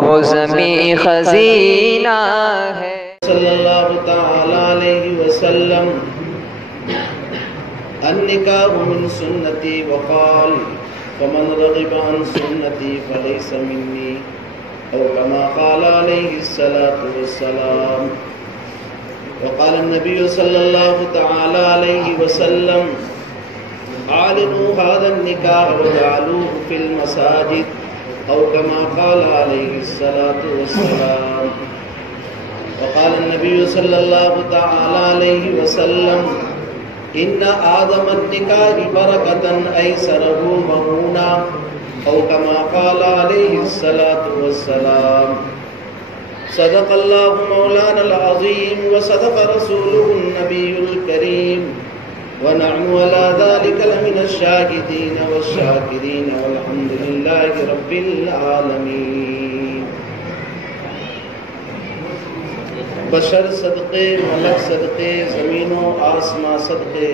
روح زمین خزینہ ہے۔ صلی اللہ تعالی علیہ وسلم النکاح من سنتی وقال فمن رغب عن سنتی فلیس منی او کما قال علیہ الصلاۃ والسلام۔ وقال النبی صلی اللہ تعالی علیہ وسلم اعلنوا هذا النکاح وجعلوه في المساجد او كما قال عليه الصلاة والسلام۔ وقال النبي صلى الله تعالى عليه وسلم ان آدم النکاح برکۃ ایسره مغونا او كما قال عليه الصلاة والسلام۔ صدق الله مولانا العظيم وصدق رسوله النبي الكريم ونحن على ذلك لمن الشاهدين والشاكرين والحمد لله رب العالمين۔ بشر صدقے، ملک صدقے، زمین و آسمان صدقے،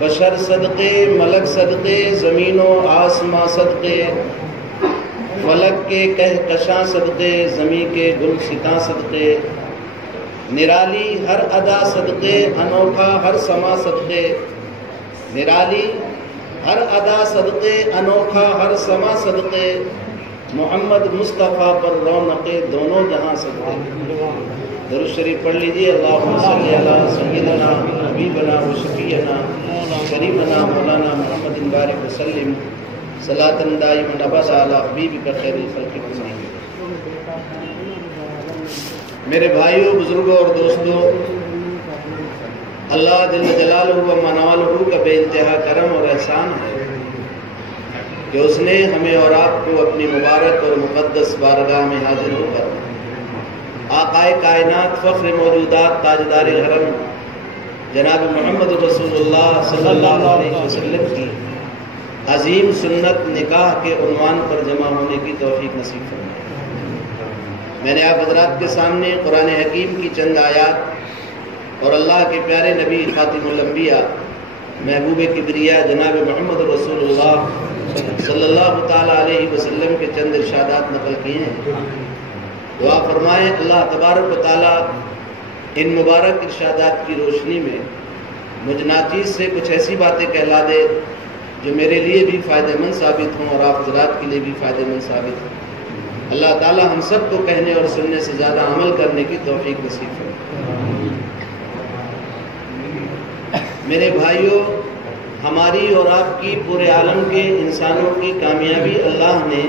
بشر صدقے، ملک صدقے، زمین و آسمان صدقے، فلک کے کہکشاں صدقے، زمین کے گلستاں صدقے، نرالی ہر ادا صدقے، انوکھا ہر سما صدقے، نرالی ہر ادا صدقے، انوکھا ہر سما صدقے، محمد مصطفیٰ پر رونق دونوں جہاں صدقے۔ درود شریف پڑھ لیجیے۔ اللہم صلی علی سیدنا حبیبنا و شفیعنا کریمنا مولانا محمد بارک وسلم صلاۃ دائمۃ ابدا علی حبیبک خیر الخلق اجمعین۔ میرے بھائیوں، بزرگوں اور دوستوں، اللہ جل جلالہ و منوالہ کا بے انتہا کرم اور احسان ہے کہ اس نے ہمیں اور آپ کو اپنی مبارک اور مقدس بارگاہ میں حاضر ہو کر آقائے کائنات، فخر موجودات، تاجدار حرم جناب محمد رسول اللہ صلی اللہ علیہ وسلم کی عظیم سنت نکاح کے عنوان پر جمع ہونے کی توفیق نصیب فرمائے۔ میں نے آپ حضرات کے سامنے قرآن حکیم کی چند آیات اور اللہ کے پیارے نبی خاتم الانبیاء محبوب کبریا جناب محمد رسول اللہ صلی اللہ تعالی علیہ وسلم کے چند ارشادات نقل کیے ہیں۔ دعا فرمائیں اللہ تبارک و تعالی ان مبارک ارشادات کی روشنی میں مجھ ناچیز سے کچھ ایسی باتیں کہلا دے جو میرے لیے بھی فائدہ مند ثابت ہوں اور آپ حضرات کے لیے بھی فائدہ مند ثابت ہوں۔ اللہ تعالی ہم سب کو کہنے اور سننے سے زیادہ عمل کرنے کی توفیق نصیب فرمائے۔ میرے بھائیوں، ہماری اور آپ کی پورے عالم کے انسانوں کی کامیابی اللہ نے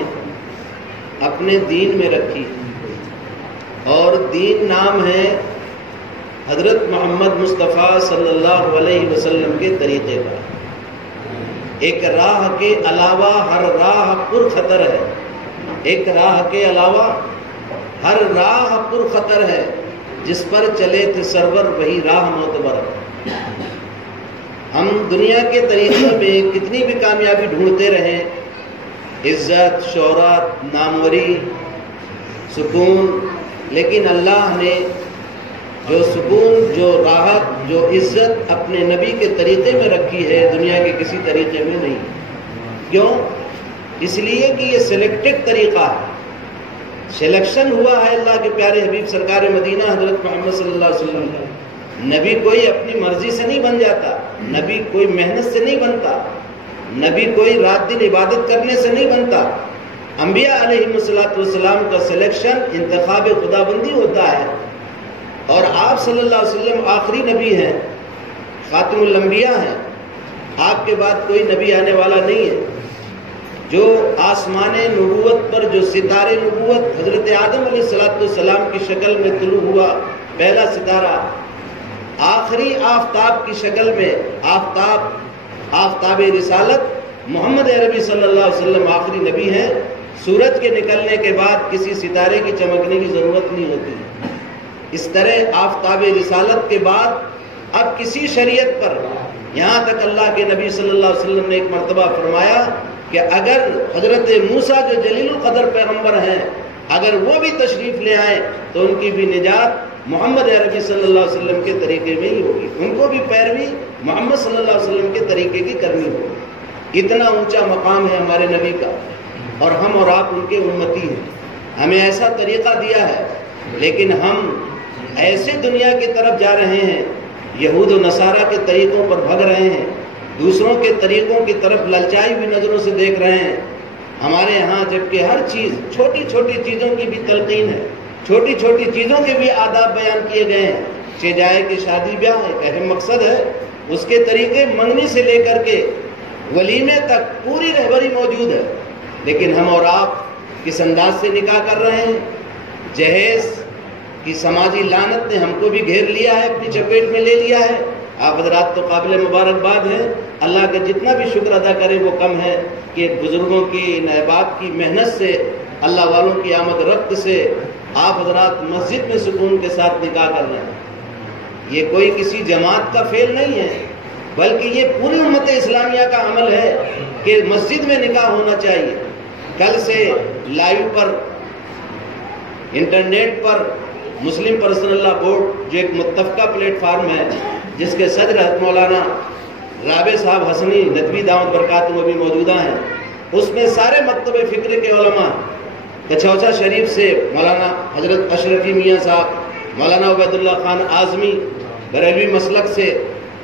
اپنے دین میں رکھی ہے، اور دین نام ہے حضرت محمد مصطفیٰ صلی اللہ علیہ وسلم کے طریقے کا۔ ایک راہ کے علاوہ ہر راہ پر خطر ہے، ایک راہ کے علاوہ ہر راہ پر خطر ہے، جس پر چلے تھے سرور وہی راہ معتبر ہے۔ ہم دنیا کے طریقے میں کتنی بھی کامیابی ڈھونڈتے رہیں، عزت، شہرت، ناموری، سکون، لیکن اللہ نے جو سکون، جو راحت، جو عزت اپنے نبی کے طریقے میں رکھی ہے، دنیا کے کسی طریقے میں نہیں۔ کیوں؟ اس لیے کہ یہ سلیکٹڈ طریقہ ہے، سلیکشن ہوا ہے اللہ کے پیارے حبیب سرکار مدینہ حضرت محمد صلی اللہ علیہ وسلم کا۔ نبی کوئی اپنی مرضی سے نہیں بن جاتا، نبی کوئی محنت سے نہیں بنتا، نبی کوئی رات دن عبادت کرنے سے نہیں بنتا۔ انبیاء علیہ السلام کا سلیکشن انتخاب خدا بندی ہوتا ہے، اور آپ صلی اللہ علیہ وسلم آخری نبی ہیں، خاتم الانبیاء ہیں، آپ کے بعد کوئی نبی آنے والا نہیں ہے۔ جو آسمان نبوت پر جو ستارے نبوت حضرت آدم علیہ السلام کی شکل میں طلوع ہوا پہلا ستارہ، آخری آفتاب کی شکل میں آفتاب رسالت محمد عربی صلی اللہ علیہ وسلم آخری نبی ہیں۔ سورج کے نکلنے کے بعد کسی ستارے کی چمکنے کی ضرورت نہیں ہوتی۔ اس طرح آفتاب رسالت کے بعد اب کسی شریعت پر، یہاں تک اللہ کے نبی صلی اللہ علیہ وسلم نے ایک مرتبہ فرمایا کہ اگر حضرت موسیٰ جو جلیل القدر پیغمبر ہیں، اگر وہ بھی تشریف لے آئیں تو ان کی بھی نجات محمد عربی صلی اللہ علیہ وسلم کے طریقے میں ہی ہوگی، ان کو بھی پیروی محمد صلی اللہ علیہ وسلم کے طریقے کی کرنی ہوگی۔ اتنا اونچا مقام ہے ہمارے نبی کا، اور ہم اور آپ ان کے امتی ہیں۔ ہمیں ایسا طریقہ دیا ہے، لیکن ہم ایسے دنیا کی طرف جا رہے ہیں، یہود و نصارہ کے طریقوں پر بھگ رہے ہیں، دوسروں کے طریقوں کی طرف للچائی ہوئی نظروں سے دیکھ رہے ہیں۔ ہمارے ہاں جبکہ ہر چیز، چھوٹی چھوٹی چیزوں کی بھی تلقین ہے، چھوٹی چھوٹی چیزوں کے بھی آداب بیان کیے گئے ہیں، کہ جائے کہ شادی بیاہ ایک اہم مقصد ہے، اس کے طریقے منگنی سے لے کر کے ولیمے تک پوری رہبری موجود ہے، لیکن ہم اور آپ کس انداز سے نکاح کر رہے ہیں؟ جہیز کی سماجی لعنت نے ہم کو بھی گھیر لیا ہے، اپنی چپیٹ میں لے لیا ہے۔ آپ حضرات تو قابل مبارکباد ہیں، اللہ کا جتنا بھی شکر ادا کرے وہ کم ہے کہ بزرگوں کی، ان احباب کی محنت سے، اللہ والوں کی آمد رفت سے آپ حضرات مسجد میں سکون کے ساتھ نکاح کر رہے ہیں۔ یہ کوئی کسی جماعت کا فعل نہیں ہے، بلکہ یہ پوری امت اسلامیہ کا عمل ہے کہ مسجد میں نکاح ہونا چاہیے۔ کل سے لائیو پر، انٹرنیٹ پر مسلم پرسنل لا بورڈ جو ایک متفقہ پلیٹ فارم ہے، جس کے صدر حضرت مولانا رابع صاحب حسنی ندوی دعوت برکاتہ وہ بھی موجودہ ہیں، اس میں سارے مکتب فکر کے علماء، کچھوچا شریف سے مولانا حضرت اشرفی میاں صاحب، مولانا عبید اللہ خان اعظمی بریلوی مسلک سے،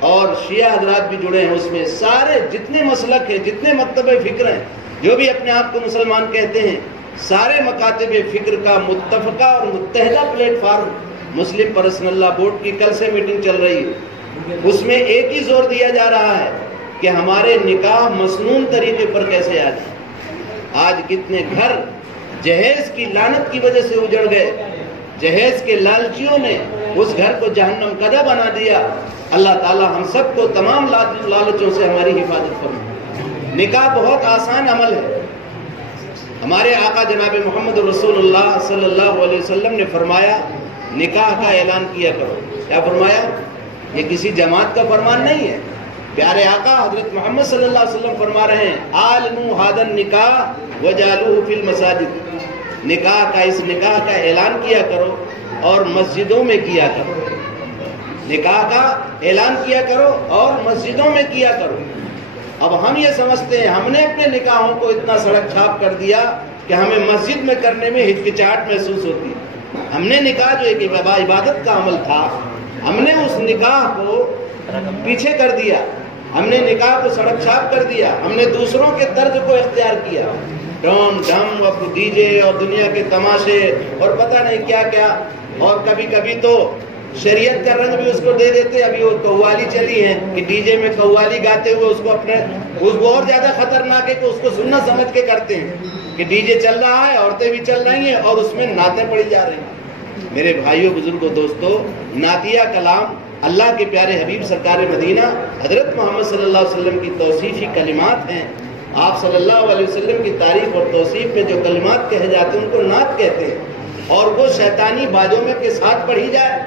اور شیعہ حضرات بھی جڑے ہیں، اس میں سارے جتنے مسلک ہیں، جتنے مکتب فکر ہیں، جو بھی اپنے آپ کو مسلمان کہتے ہیں، سارے مکاتب فکر کا متفقہ اور متحدہ پلیٹ فارم مسلم پرسنل لا بورڈ کی کل سے میٹنگ چل رہی ہے۔ اس میں ایک ہی زور دیا جا رہا ہے کہ ہمارے نکاح مسنون طریقے پر کیسے آ جائیں۔ آج کتنے گھر جہیز کی لعنت کی وجہ سے اجڑ گئے، جہیز کے لالچیوں نے اس گھر کو جہنم کدہ بنا دیا۔ اللہ تعالی ہم سب کو تمام لالچوں سے ہماری حفاظت فرمائے۔ نکاح بہت آسان عمل ہے۔ ہمارے آقا جناب محمد رسول اللہ صلی اللہ علیہ وسلم نے فرمایا نکاح کا اعلان کیا کرو۔ کیا فرمایا؟ یہ کسی جماعت کا فرمان نہیں ہے، پیارے آقا حضرت محمد صلی اللہ علیہ وسلم فرما رہے ہیں آلنو ھذا النکاح وجعلوہ فی المساجد، نکاح کا، اس نکاح کا اعلان کیا کرو اور مسجدوں میں کیا کرو، نکاح کا اعلان کیا کرو اور مسجدوں میں کیا کرو۔ اب ہم یہ سمجھتے ہیں، ہم نے اپنے نکاحوں کو اتنا سڑک چھاپ کر دیا کہ ہمیں مسجد میں کرنے میں ہچکچاہٹ محسوس ہوتی ہے۔ ہم نے نکاح جو ایک عبادت کا عمل تھا، ہم نے اس نکاح کو پیچھے کر دیا، ہم نے نکاح کو سڑک چھاپ کر دیا، ہم نے دوسروں کے طرز کو اختیار کیا، ڈوم ڈھم اور ڈی جے اور دنیا کے تماشے اور پتہ نہیں کیا کیا، اور کبھی کبھی تو شریعت کا رنگ بھی اس کو دے دیتے۔ ابھی وہ قوالی چلی ہے کہ ڈی جے میں قوالی گاتے ہوئے اس کو اپنے، اس کو اور زیادہ خطرناک ہے کہ اس کو سننا سمجھ کے کرتے ہیں کہ ڈی جے چل رہا ہے، عورتیں بھی چل رہی ہیں اور اس میں نعتیں پڑھی جا رہی ہیں۔ میرے بھائیوں، بزرگوں، دوستو، نعتیہ کلام اللہ کے پیارے حبیب سرکار مدینہ حضرت محمد صلی اللہ علیہ وسلم کی توصیفی کلمات ہیں۔ آپ صلی اللہ علیہ وسلم کی تعریف اور توصیف میں جو کلمات کہے جاتے ہیں ان کو نعت کہتے ہیں، اور وہ شیطانی باجوں میں کے ساتھ پڑھی جائے۔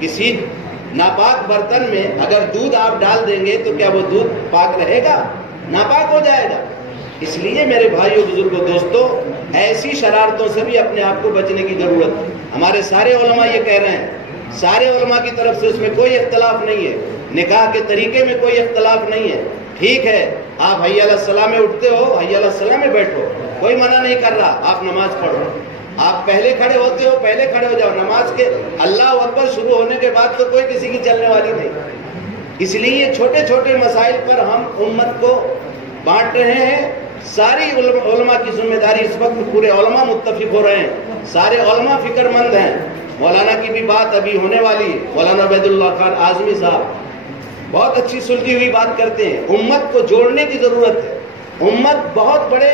کسی ناپاک برتن میں اگر دودھ آپ ڈال دیں گے تو کیا وہ دودھ پاک رہے گا؟ ناپاک ہو جائے گا۔ اس لیے میرے بھائیوں، بزرگوں، دوستو، ایسی شرارتوں سے بھی اپنے آپ کو بچنے کی ضرورت ہے۔ ہمارے سارے علماء یہ کہہ رہے ہیں، سارے علماء کی طرف سے اس میں کوئی اختلاف نہیں ہے، نکاح کے طریقے میں کوئی اختلاف نہیں ہے۔ ٹھیک ہے، آپ حی علی الصلاۃ میں اٹھتے ہو، حی علی الصلاۃ میں بیٹھو، کوئی منع نہیں کر رہا، آپ نماز پڑھو، آپ پہلے کھڑے ہوتے ہو پہلے کھڑے ہو جاؤ، نماز کے اللہ اکبر شروع ہونے کے بعد تو کوئی کسی کی چلنے والی نہیں۔ اس لیے چھوٹے چھوٹے مسائل پر ہم امت کو بانٹ رہے ہیں۔ ساری علماء کی ذمہ داری، اس وقت پورے علماء متفق ہو رہے ہیں، سارے علماء فکر مند ہیں۔ مولانا کی بھی بات ابھی ہونے والی ہے، مولانا عبید اللہ خان اعظمی صاحب بہت اچھی سلجھی ہوئی بات کرتے ہیں۔ امت کو جوڑنے کی ضرورت ہے، امت بہت بڑے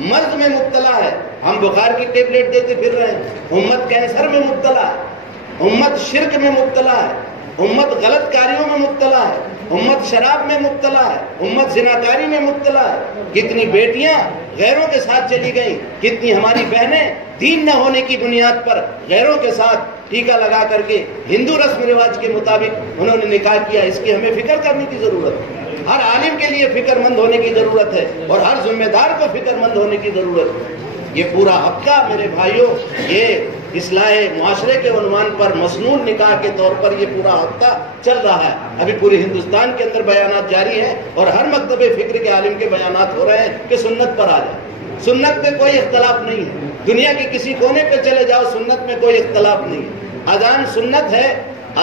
مرض میں مبتلا ہے، ہم بخار کی ٹیبلٹ دیتے پھر رہے ہیں، امت کینسر میں مبتلا ہے، امت شرک میں مبتلا ہے، امت غلط کاریوں میں مبتلا ہے، امت شراب میں مبتلا ہے، امت زناکاری میں مبتلا ہے۔ کتنی بیٹیاں غیروں کے ساتھ چلی گئیں، کتنی ہماری بہنیں دین نہ ہونے کی بنیاد پر غیروں کے ساتھ ٹیکا لگا کر کے ہندو رسم رواج کے مطابق انہوں نے نکاح کیا۔ اس کی ہمیں فکر کرنے کی ضرورت ہے، ہر عالم کے لیے فکر مند ہونے کی ضرورت ہے، اور ہر ذمہ دار کو فکر مند ہونے کی ضرورت ہے۔ یہ پورا ہفتہ میرے بھائیوں، یہ اصلاح معاشرے کے عنوان پر مسنون نکاح کے طور پر یہ پورا ہفتہ چل رہا ہے۔ ابھی پورے ہندوستان کے اندر بیانات جاری ہیں، اور ہر مکتب فکر کے عالم کے بیانات ہو رہے ہیں کہ سنت پر آ جائے۔ سنت میں کوئی اختلاف نہیں ہے، دنیا کے کسی کونے پہ چلے جاؤ، سنت میں کوئی اختلاف نہیں ہے۔ اذان سنت ہے،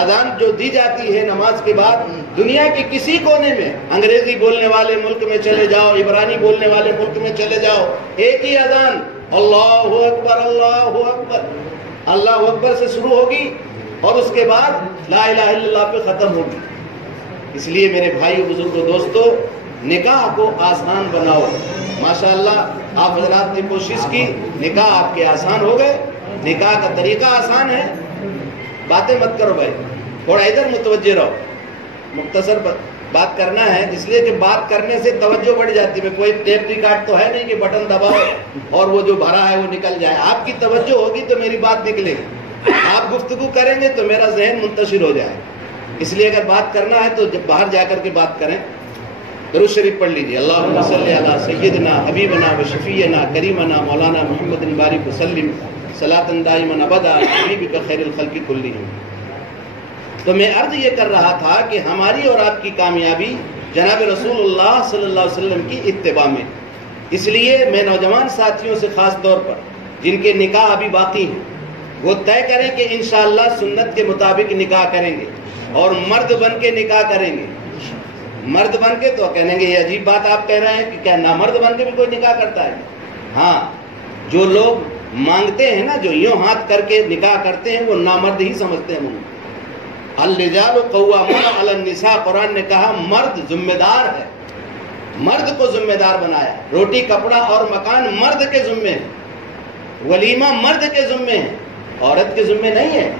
اذان جو دی جاتی ہے نماز کے بعد، دنیا کے کسی کونے میں، انگریزی بولنے والے ملک میں چلے جاؤ، عبرانی بولنے والے ملک میں چلے جاؤ، ایک ہی اذان، اللہ اکبر اللہ اکبر، اللہ اکبر سے شروع ہوگی اور اس کے بعد لا الہ الا اللہ پہ ختم ہوگی۔ اس لیے میرے بھائی بزرگوں دوستو، نکاح کو آسان بناؤ۔ ماشاءاللہ آپ حضرات نے کوشش کی، نکاح آپ کے آسان ہو گئے، نکاح کا طریقہ آسان ہے۔ باتیں مت کرو بھائی، تھوڑا ادھر متوجہ رہو، مختصر بات کرنا ہے، اس لیے کہ بات کرنے سے توجہ بڑھ جاتی ہے۔ کوئی ٹیپ ریکارڈ تو ہے نہیں کہ بٹن دباؤ اور وہ جو بھرا ہے وہ نکل جائے۔ آپ کی توجہ ہوگی تو میری بات نکلے گی، آپ گفتگو کریں گے تو میرا ذہن منتشر ہو جائے۔ اس لیے اگر بات کرنا ہے تو جب باہر جا کر کے بات کریں۔ درود شریف پڑھ لیجیے، اللہم صلی علی سیدنا حبیبنا و شفیعنا کریمنا مولانا محمد بارک وسلم صلاۃ دائما ابدا حبیبک خیر الخلق کلہم۔ تو میں عرض یہ کر رہا تھا کہ ہماری اور آپ کی کامیابی جناب رسول اللہ صلی اللہ علیہ وسلم کی اتباع میں۔ اس لیے میں نوجوان ساتھیوں سے خاص طور پر جن کے نکاح ابھی باقی ہیں، وہ طے کریں کہ انشاءاللہ سنت کے مطابق نکاح کریں گے اور مرد بن کے نکاح کریں گے۔ مرد بن کے تو کہیں گے یہ عجیب بات آپ کہہ رہے ہیں کہ کیا نامرد بن کے بھی کوئی نکاح کرتا ہے؟ ہاں، جو لوگ مانگتے ہیں نا، جو یوں ہاتھ کر کے نکاح کرتے ہیں، وہ نامرد ہی سمجھتے ہیں۔ الرجال قوامون علی النساء، قرآن نے کہا مرد ذمہ دار ہے، مرد کو ذمہ دار بنایا۔ روٹی کپڑا اور مکان مرد کے ذمے ہے، ولیمہ مرد کے ذمے ہے، عورت کے ذمے نہیں ہے۔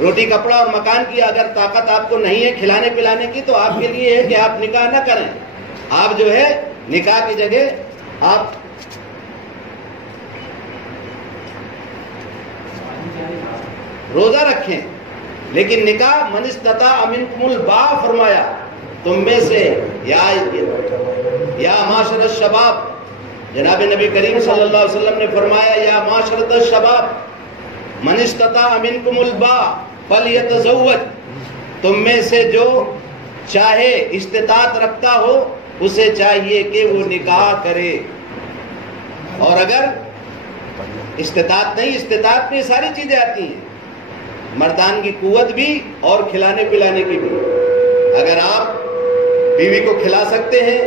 روٹی کپڑا اور مکان کی اگر طاقت آپ کو نہیں ہے کھلانے پلانے کی، تو آپ کے لیے ہے کہ آپ نکاح نہ کریں۔ آپ جو ہے نکاح کی جگہ آپ روزہ رکھیں، لیکن نکاح من استطاع منکم الباء فرمایا، تم میں سے یا معاشر الشباب، جناب نبی کریم صلی اللہ علیہ وسلم نے فرمایا یا معاشرۃ الشباب من استطاع منکم الباء فلیتزوج، تم میں سے جو چاہے استطاعت رکھتا ہو اسے چاہیے کہ وہ نکاح کرے، اور اگر استطاعت نہیں، استطاعت میں ساری چیزیں آتی ہیں، مردان کی قوت بھی اور کھلانے پلانے کی بھی۔ اگر آپ بیوی کو کھلا سکتے ہیں،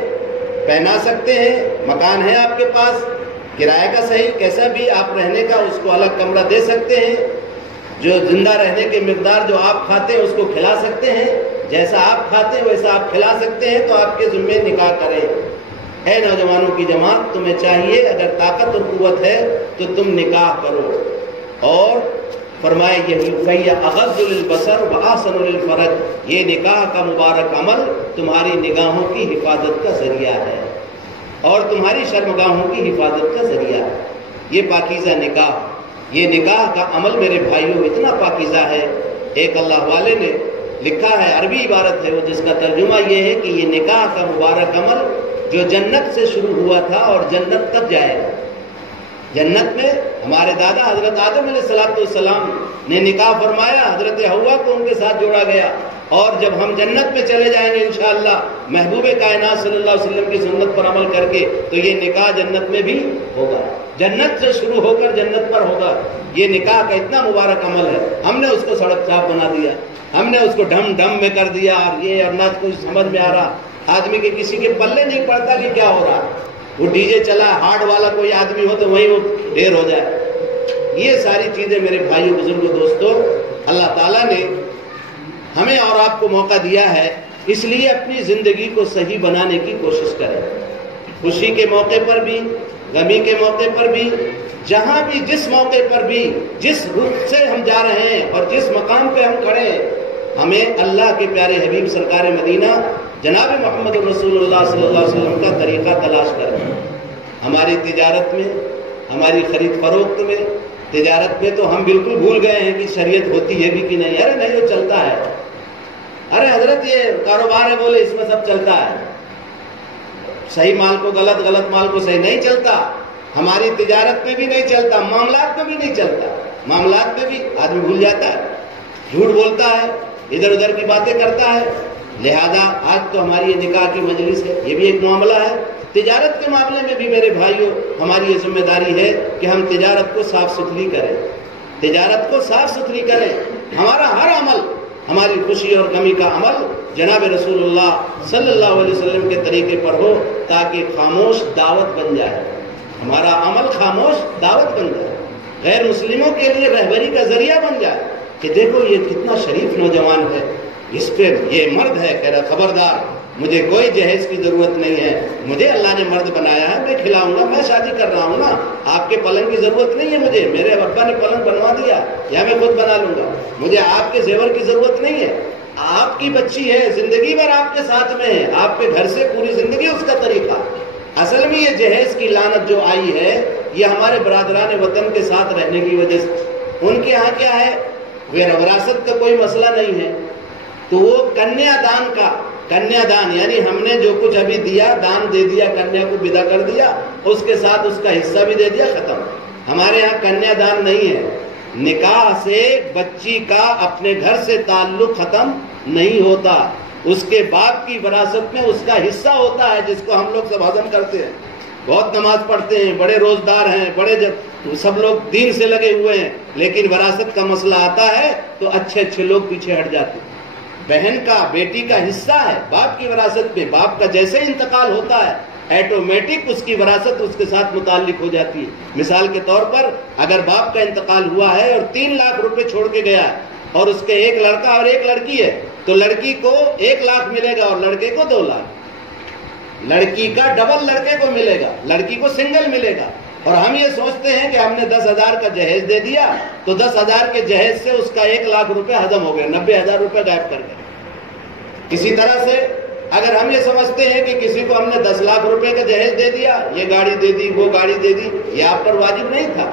پہنا سکتے ہیں، مکان ہے آپ کے پاس، کرایہ کا صحیح کیسا بھی آپ رہنے کا اس کو الگ کمرہ دے سکتے ہیں، جو زندہ رہنے کے مقدار جو آپ کھاتے ہیں اس کو کھلا سکتے ہیں، جیسا آپ کھاتے ہیں ویسا آپ کھلا سکتے ہیں، تو آپ کے ذمے نکاح کریں۔ اے نوجوانوں کی جماعت، تمہیں چاہیے اگر طاقت اور قوت ہے تو تم نکاح کرو، اور فرمائے یہی فَيَّ أَغَضُّ لِلْبَصَرِ وَأَحْسَنُ لِلْفَرْجِ، یہ نکاح کا مبارک عمل تمہاری نگاہوں کی حفاظت کا ذریعہ ہے اور تمہاری شرمگاہوں کی حفاظت کا ذریعہ ہے۔ یہ پاکیزہ نکاح، یہ نکاح کا عمل میرے بھائیوں اتنا پاکیزہ ہے۔ ایک اللہ والے نے لکھا ہے، عربی عبارت ہے وہ، جس کا ترجمہ یہ ہے کہ یہ نکاح کا مبارک عمل جو جنت سے شروع ہوا تھا اور جنت تک جائے گا۔ جنت میں ہمارے دادا حضرت آدم علیہ السلام نے نکاح فرمایا، حضرت حوا کو ان کے ساتھ جوڑا گیا، اور جب ہم جنت میں چلے جائیں گے انشاءاللہ محبوب کائنات صلی اللہ علیہ وسلم کی سنت پر عمل کر کے، تو یہ نکاح جنت میں بھی ہوگا، جنت سے شروع ہو کر جنت پر ہوگا۔ یہ نکاح کا اتنا مبارک عمل ہے، ہم نے اس کو سڑک چاپ بنا دیا، ہم نے اس کو ڈھم ڈھم میں کر دیا، اور یہ اور نہ کوئی سمجھ میں آ رہا، آدمی کے کسی کے پلے نہیں پڑتا کہ کیا ہو رہا۔ وہ ڈی جے چلا، ہارڈ والا کوئی آدمی ہو تو وہیں وہ ڈھیر ہو جائے۔ یہ ساری چیزیں میرے بھائیوں بزرگوں دوستوں، اللہ تعالیٰ نے ہمیں اور آپ کو موقع دیا ہے، اس لیے اپنی زندگی کو صحیح بنانے کی کوشش کریں۔ خوشی کے موقع پر بھی، غمی کے موقع پر بھی، جہاں بھی جس موقع پر بھی، جس رخ سے ہم جا رہے ہیں اور جس مقام پہ ہم کھڑے ہیں، ہمیں اللہ کے پیارے حبیب سرکار مدینہ جناب محمد رسول اللہ صلی اللہ علیہ وسلم کا طریقہ تلاش کریں۔ ہماری تجارت میں، ہماری خرید فروخت میں، تجارت میں تو ہم بالکل بھول گئے ہیں کہ شریعت ہوتی ہے بھی کہ نہیں۔ ارے نہیں، وہ چلتا ہے، ارے حضرت یہ کاروبار ہے، بولے اس میں سب چلتا ہے، صحیح مال کو غلط، غلط مال کو صحیح نہیں چلتا۔ ہماری تجارت میں بھی نہیں چلتا، معاملات میں بھی نہیں چلتا، معاملات میں بھی آدمی بھول جاتا ہے، جھوٹ بولتا ہے، ادھر ادھر کی باتیں کرتا ہے۔ لہذا آج تو ہماری یہ نکاح کی مجلس ہے، یہ بھی ایک معاملہ ہے، تجارت کے معاملے میں بھی میرے بھائیوں ہماری یہ ذمہ داری ہے کہ ہم تجارت کو صاف ستھری کریں، تجارت کو صاف ستھری کریں. ہمارا ہر عمل، ہماری خوشی اور غمی کا عمل جناب رسول اللہ صلی اللہ علیہ وسلم کے طریقے پر ہو، تاکہ خاموش دعوت بن جائے، ہمارا عمل خاموش دعوت بن جائے، غیر مسلموں کے لیے رہبری کا ذریعہ بن جائے کہ دیکھو یہ کتنا شریف نوجوان ہے، اس پہ یہ مرد ہے، کہہ رہا خبردار مجھے کوئی جہیز کی ضرورت نہیں ہے، مجھے اللہ نے مرد بنایا ہے، میں کھلاؤں گا، میں شادی کر رہا ہوں نا، آپ کے پلنگ کی ضرورت نہیں ہے مجھے، میرے ابا نے پلنگ بنوا دیا یا میں خود بنا لوں گا، مجھے آپ کے زیور کی ضرورت نہیں ہے. آپ کی بچی ہے، زندگی بھر آپ کے ساتھ میں ہے، آپ کے گھر سے پوری زندگی اس کا طریقہ. اصل میں یہ جہیز کی لعنت جو آئی ہے یہ ہمارے برادران وطن کے ساتھ رہنے کی وجہ سے. ان کے ہاں کیا ہے، وراثت کا کوئی مسئلہ نہیں ہے، تو وہ کنیا دان یعنی ہم نے جو کچھ ابھی دیا، دان دے دیا، کنیا کو ودا کر دیا، اس کے ساتھ اس کا حصہ بھی دے دیا، ختم. ہمارے ہاں کنیا دان نہیں ہے. نکاح سے بچی کا اپنے گھر سے تعلق ختم نہیں ہوتا، اس کے باپ کی وراثت میں اس کا حصہ ہوتا ہے، جس کو ہم لوگ سب ہضم کرتے ہیں. بہت نماز پڑھتے ہیں، بڑے روزدار ہیں، بڑے سب لوگ دین سے لگے ہوئے ہیں، لیکن وراثت کا مسئلہ آتا ہے تو اچھے لوگ پیچھے ہٹ جاتے ہیں. بہن کا، بیٹی کا حصہ ہے باپ کی وراثت میں. باپ کا جیسے انتقال ہوتا ہے ایٹومیٹک اس کی وراثت اس کے ساتھ متعلق ہو جاتی ہے. مثال کے طور پر اگر باپ کا انتقال ہوا ہے اور 3 لاکھ روپے چھوڑ کے گیا ہے اور اس کے ایک لڑکا اور ایک لڑکی ہے، تو لڑکی کو 1 لاکھ ملے گا اور لڑکے کو 2 لاکھ. لڑکی کا ڈبل لڑکے کو ملے گا، لڑکی کو سنگل ملے گا. اور ہم یہ سوچتے ہیں کہ ہم نے 10,000 کا جہیز دے دیا تو 10,000 کے جہیز سے اس کا 1 لاکھ روپے ہضم ہو گئے، 90,000 روپے غائب کر گئے. اسی طرح سے اگر ہم یہ سمجھتے ہیں کہ کسی کو ہم نے 10 لاکھ روپے کا جہیز دے دیا، یہ گاڑی دے دی، وہ گاڑی دے دی، یہ آپ پر واجب نہیں تھا،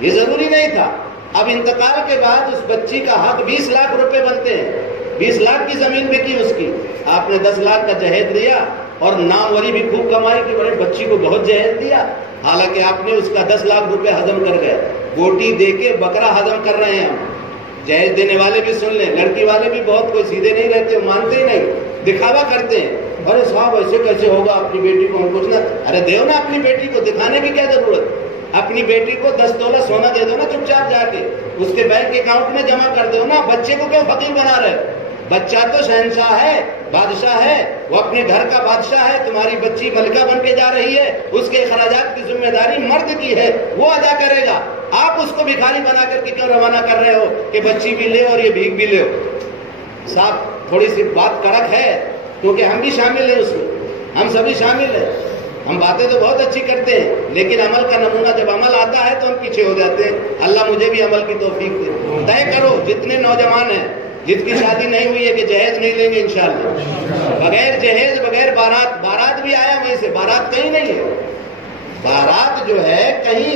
یہ ضروری نہیں تھا. اب انتقال کے بعد اس بچی کا حق 20 لاکھ روپے بنتے ہیں، 20 لاکھ کی زمین بکی اس کی. آپ نے 10 لاکھ کا جہیز دیا اور ناموری بھی خوب کمائی کہ بڑے بچی کو بہت جہیز دیا، حالانکہ آپ نے اس کا 10 لاکھ روپے ہضم کر گئے. گوٹی دے کے بکرا ہضم کر رہے ہیں ہم. جہیز دینے والے بھی سن لیں، لڑکی والے بھی بہت کوئی سیدھے نہیں رہتے، مانتے ہی نہیں، دکھاوا کرتے ہیں. ارے صاحب ایسے کیسے ہوگا، اپنی بیٹی کو ہم کچھ نہ، ارے دیو نا اپنی بیٹی کو، دکھانے کی کیا ضرورت. اپنی بیٹی کو 10 تولہ سونا دے دو نا چپ چاپ جا کے، اس کے بینک اکاؤنٹ میں جمع کر دو نا. بچے کو کیوں فقیر بنا رہے؟ بچہ تو شہنشاہ ہے، بادشاہ ہے، وہ اپنے گھر کا بادشاہ ہے. تمہاری بچی ملکہ بن کے جا رہی ہے، اس کے اخراجات کی ذمہ داری مرد کی ہے، وہ ادا کرے گا. آپ اس کو بھکاری بنا کر کے کیوں روانہ کر رہے ہو کہ بچی بھی لے اور یہ بھیک بھی لے؟ صاحب تھوڑی سی بات کڑک ہے، کیونکہ ہم بھی شامل ہیں اس میں، ہم سبھی شامل ہیں. ہم باتیں تو بہت اچھی کرتے ہیں، لیکن عمل کا نمونہ جب عمل آتا ہے تو ہم پیچھے ہو جاتے ہیں. اللہ مجھے بھی عمل کی توفیق دے. طے کرو جتنے نوجوان ہیں جس کی شادی نہیں ہوئی ہے کہ جہیز نہیں لیں گے انشاءاللہ. بغیر جہیز، بغیر بارات بھی آیا وہیں سے، بارات کہیں نہیں ہے. بارات جو ہے کہیں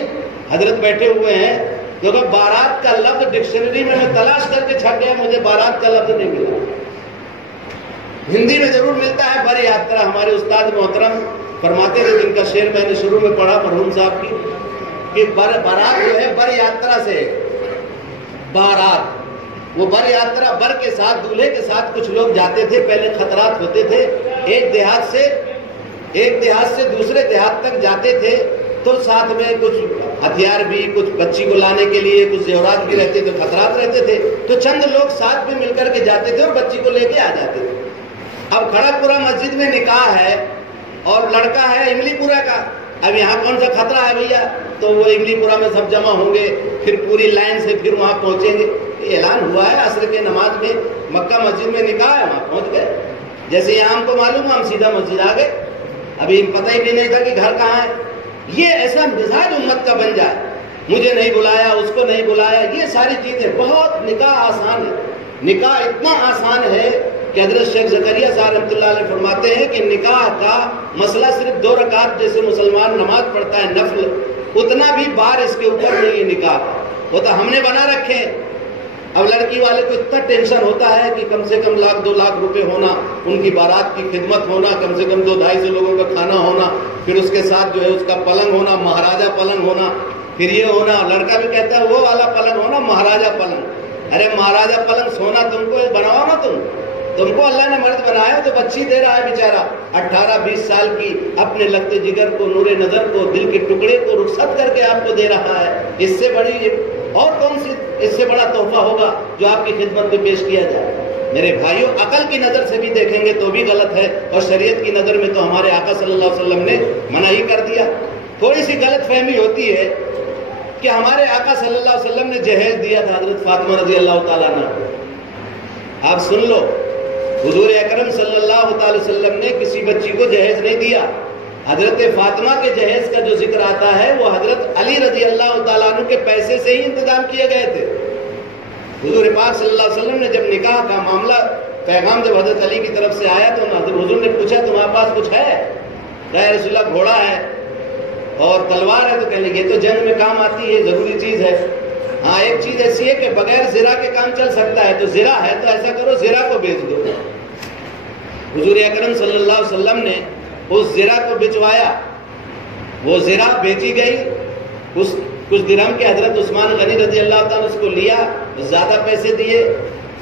حضرت بیٹھے ہوئے ہیں، کیونکہ بارات کا لفظ ڈکشنری میں تلاش کر کے چھپ گیا، مجھے بارات کا لفظ نہیں ملا. ہندی میں ضرور ملتا ہے بر یاترا. ہمارے استاد محترم فرماتے تھے، جن کا شعر میں نے شروع میں پڑھا مرحوم صاحب کی، کہ بارات جو ہے بر یاترا سے، بارات وہ بر یاترا، بر کے ساتھ دولہے کے ساتھ کچھ لوگ جاتے تھے. پہلے خطرات ہوتے تھے، ایک دیہات سے دوسرے دیہات تک جاتے تھے تو ساتھ میں کچھ ہتھیار بھی، کچھ بچی کو لانے کے لیے کچھ زیورات بھی رہتے تھے، خطرات رہتے تھے. تو چند لوگ ساتھ میں مل کر کے جاتے تھے اور بچی کو لے کے آ جاتے تھے. اب کھڑا پورا مسجد میں نکاح ہے اور لڑکا ہے املی پورا کا. اب یہاں کون سا خطرہ ہے بھیا؟ تو وہ املی پورا میں سب جمع ہوں گے، پھر پوری لائن سے پھر وہاں پہنچیں گے. اعلان ہوا ہے عصر کے نماز میں مکہ مسجد میں نکاح ہے، وہاں پہنچ گئے. جیسے یہاں ہم کو معلوم ہے ہم سیدھا مسجد آ گئے، ابھی پتہ ہی بھی نہیں تھا کہ گھر کہاں ہے. یہ ایسا مزاج امت کا بن جائے، مجھے نہیں بلایا، اس کو نہیں بلایا، یہ ساری چیزیں. بہت نکاح آسان ہے، نکاح اتنا آسان ہے کہ حضرت شیخ زکریا صاحب رحمۃ اللہ علیہ فرماتے ہیں کہ نکاح کا مسئلہ صرف 2 رکعت جیسے مسلمان نماز پڑھتا ہے نفل، اتنا بھی بار اس کے اوپر نہیں ہے نکاح کا. وہ تو ہم نے بنا رکھے. اب لڑکی والے کو اتنا ٹینشن ہوتا ہے کہ کم سے کم 1-2 لاکھ روپے ہونا، ان کی بارات کی خدمت ہونا، کم سے کم 200-250 لوگوں کا کھانا ہونا، پھر اس کے ساتھ جو ہے اس کا پلنگ ہونا، مہاراجہ پلنگ ہونا، پھر یہ ہونا. لڑکا بھی کہتا ہے وہ والا پلنگ ہونا، مہاراجہ پلنگ. ارے مہاراجہ پلنگ سونا تم کو بناؤ نا تم. تم کو اللہ نے مرد بنایا تو بچی دے رہا ہے بیچارہ 18-20 سال کی، اپنے لگتے جگر کو، نور نظر کو، دل کے ٹکڑے کو رخصت کر کے آپ کو دے رہا ہے. اس سے بڑی اور کون سی اس سے بڑا تحفہ ہوگا جو آپ کی خدمت میں پیش کیا جائے؟ میرے بھائیوں، عقل کی نظر سے بھی دیکھیں گے تو بھی غلط ہے، اور شریعت کی نظر میں تو ہمارے آقا صلی اللہ علیہ وسلم نے منع ہی کر دیا. تھوڑی سی غلط فہمی ہوتی ہے کہ ہمارے آقا صلی اللہ علیہ وسلم نے جہیز دیا تھا حضرت فاطمہ رضی اللہ تعالیٰ عنہ. آپ سن لو، حضور اکرم صلی اللہ تعالی وسلم نے کسی بچی کو جہیز نہیں دیا. حضرت فاطمہ کے جہیز کا جو ذکر آتا ہے وہ حضرت علی رضی اللہ تعالیٰ عنہ کے پیسے سے ہی انتظام کیے گئے تھے. حضور پاک صلی اللہ علیہ وسلم نے جب نکاح کا معاملہ پیغام جب حضرت علی کی طرف سے آیا تو حضور نے پوچھا تمہارے پاس کچھ ہے؟ کہا رسول اللہ گھوڑا ہے اور تلوار ہے. تو کہنے یہ تو جنگ میں کام آتی ہے، ضروری چیز ہے. ہاں ایک چیز ایسی ہے کہ بغیر زرہ کے کام چل سکتا ہے، تو زرہ ہے تو ایسا کرو زرہ کو بیچ دو. حضور اکرم صلی اللہ علیہ وسلم نے اس زرہ کو بچوایا، وہ زرہ بیچی گئی. کچھ درہم کے حضرت عثمان غنی رضی اللہ تعالیٰ اس کو لیا، زیادہ پیسے دیے.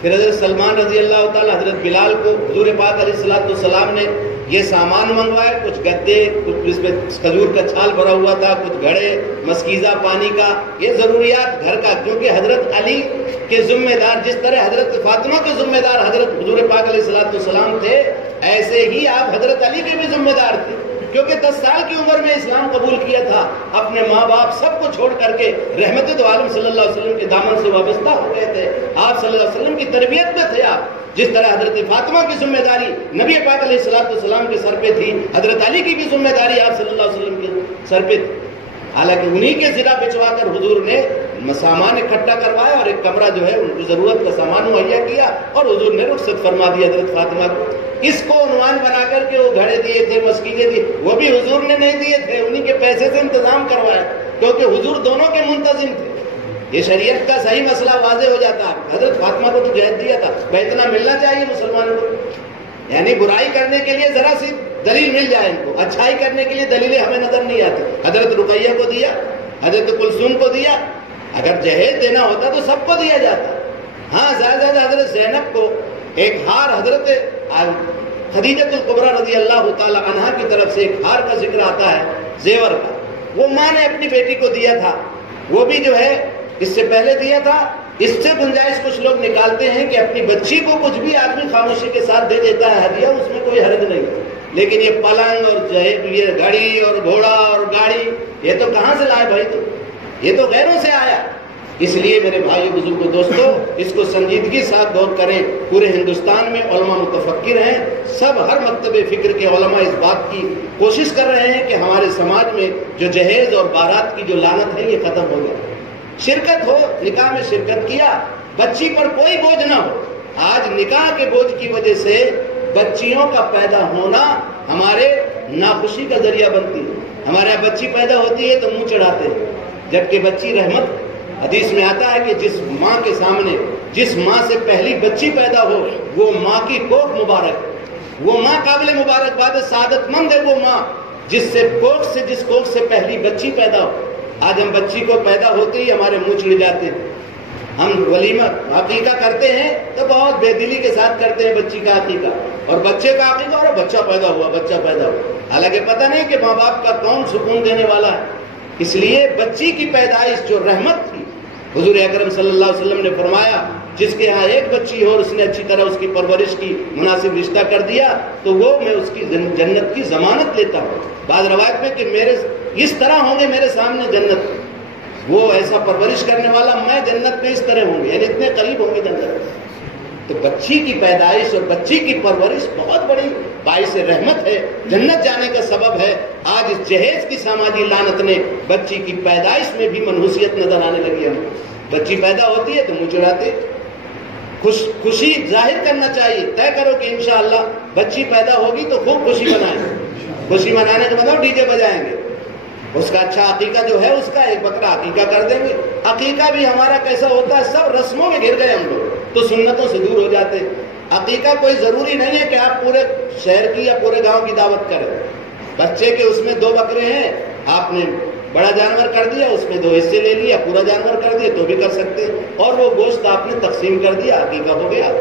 پھر حضرت سلمان رضی اللہ تعالیٰ حضرت بلال کو حضور پاک علیہ السلام نے یہ سامان منگوائے، کچھ گدے، کچھ اس میں کھجور کا چھال بھرا ہوا تھا، کچھ گھڑے، مسکیزہ پانی کا، یہ ضروریات گھر کا. کیونکہ حضرت علی کے ذمہ دار جس طرح حضرت فاطمہ کے ذمہ دار حضرت حضور پاک علیہ السلام تھے، ایسے ہی آپ حضرت علی کے بھی ذمہ دار تھے. کیونکہ 10 سال کی عمر میں اسلام قبول کیا تھا، اپنے ماں باپ سب کو چھوڑ کر کے رحمت دو عالم صلی اللہ علیہ وسلم کے دامن سے وابستہ ہو گئے تھے. آپ صلی اللہ علیہ وسلم کی تربیت میں تھے. آپ جس طرح حضرت فاطمہ کی ذمہ داری نبی پاک علیہ السلام کے سر پہ تھی، حضرت علی کی بھی ذمہ داری آپ صلی اللہ علیہ وسلم کے سر پہ تھی. حالانکہ انہی کے زرہ بچوا کر حضور نے سامان اکٹھا کروایا اور ایک کمرہ جو ہے ان کی ضرورت کا سامان مہیا کیا اور حضور نے رخصت فرما دیا حضرت فاطمہ کو. اس کو عنوان بنا کر کے وہ گھڑے دیے تھے، مسکیزیں دی، وہ بھی حضور نے نہیں دیے تھے، انہی کے پیسے سے انتظام کروایا، کیونکہ حضور دونوں کے منتظم تھے. یہ شریعت کا صحیح مسئلہ واضح ہو جاتا ہے. حضرت فاطمہ کو تو جہیز دیا تھا، اتنا ملنا چاہیے مسلمانوں کو. یعنی برائی کرنے کے لیے ذرا سی دلیل مل جائے ان کو، اچھائی کرنے کے لیے دلیلیں ہمیں نظر نہیں آتی. حضرت رقیہ کو دیا، حضرت کلثوم کو دیا. اگر جہیز دینا ہوتا تو سب کو دیا جاتا. ہاں زیادہ حضرت زینب کو ایک ہار حضرت خدیجۃ الکبریٰ رضی اللہ تعالی عنہا کی طرف سے ایک ہار کا ذکر آتا ہے زیور کا، وہ ماں نے اپنی بیٹی کو دیا تھا. وہ بھی جو ہے اس سے پہلے دیا تھا. اس سے گنجائش کچھ لوگ نکالتے ہیں کہ اپنی بچی کو کچھ بھی آدمی خاموشی کے ساتھ دے دیتا ہے ہدیہ، اس میں کوئی حرج نہیں. لیکن یہ پلنگ اور یہ گھڑی اور گھوڑا اور گاڑی، یہ تو کہاں سے لائے بھائی؟ تو یہ تو غیروں سے آیا. اس لیے میرے بھائی بزرگوں دوستوں، اس کو سنجیدگی ساتھ غور کریں. پورے ہندوستان میں علماء متفکر ہیں، سب ہر مکتب فکر کے علماء اس بات کی کوشش کر رہے ہیں کہ ہمارے سماج میں جو جہیز اور بارات کی جو لعنت ہے یہ ختم ہو جائے. شرکت ہو، نکاح میں شرکت کیا، بچی پر کوئی بوجھ نہ ہو. آج نکاح کے بوجھ کی وجہ سے بچیوں کا پیدا ہونا ہمارے ناخوشی کا ذریعہ بنتی ہے. ہمارے یہاں بچی پیدا ہوتی ہے تو منہ چڑھاتے ہیں، جبکہ بچی رحمت. حدیث میں آتا ہے کہ جس ماں کے سامنے، جس ماں سے پہلی بچی پیدا ہو، وہ ماں کی کوکھ مبارک، وہ ماں قابل مبارکباد، سعادت مند ہے وہ ماں جس کوکھ سے پہلی بچی پیدا ہو. آج ہم بچی کو پیدا ہوتے ہی ہمارے منہ چڑھ جاتے ہیں. ہم ولیمہ عقیقہ کرتے ہیں تو بہت بے دلی کے ساتھ کرتے ہیں بچی کا عقیقہ اور بچے کا عقیقہ، اور بچہ پیدا ہوا. حالانکہ پتہ نہیں کہ ماں باپ کا کون سکون دینے والا ہے. اس لیے بچی کی پیدائش جو رحمت تھی، حضور اکرم صلی اللہ علیہ وسلم نے فرمایا جس کے ہاں ایک بچی ہو اور اس نے اچھی طرح اس کی پرورش کی، مناسب رشتہ کر دیا، تو وہ میں اس کی جنت کی ضمانت لیتا ہوں. بعض روایت میں کہ میرے اس طرح ہوں گے میرے سامنے جنت، وہ ایسا پرورش کرنے والا، میں جنت میں اس طرح ہوں گے، یعنی اتنے قریب ہوں گے جنت. تو بچی کی پیدائش اور بچی کی پرورش بہت بڑی باعث رحمت ہے، جنت جانے کا سبب ہے. آج اس جہیز کی سماجی لعنت نے بچی کی پیدائش میں بھی منحوسیت نظر آنے لگی ہے. بچی پیدا ہوتی ہے تو منہ چڑھاتے. خوشی ظاہر کرنا چاہیے، طے کرو کہ انشاءاللہ بچی پیدا ہوگی تو خوب خوشی منائیں. خوشی منانے کے بعد ڈی جے بجائیں گے. اس کا اچھا عقیقہ جو ہے اس کا ایک بکرا عقیقہ کر دیں گے. عقیقہ بھی ہمارا کیسا ہوتا ہے، سب رسموں میں گر گئے ہم لوگ تو سنتوں سے دور ہو جاتے. عقیقہ کوئی ضروری نہیں ہے کہ آپ پورے شہر کی یا پورے گاؤں کی دعوت کریں. بچے کے اس میں 2 بکرے ہیں، آپ نے بڑا جانور کر دیا، اس میں 2 حصے لے لیا، پورا جانور کر دیا تو بھی کر سکتے ہیں، اور وہ گوشت آپ نے تقسیم کر دیا، عقیقہ ہو گیا.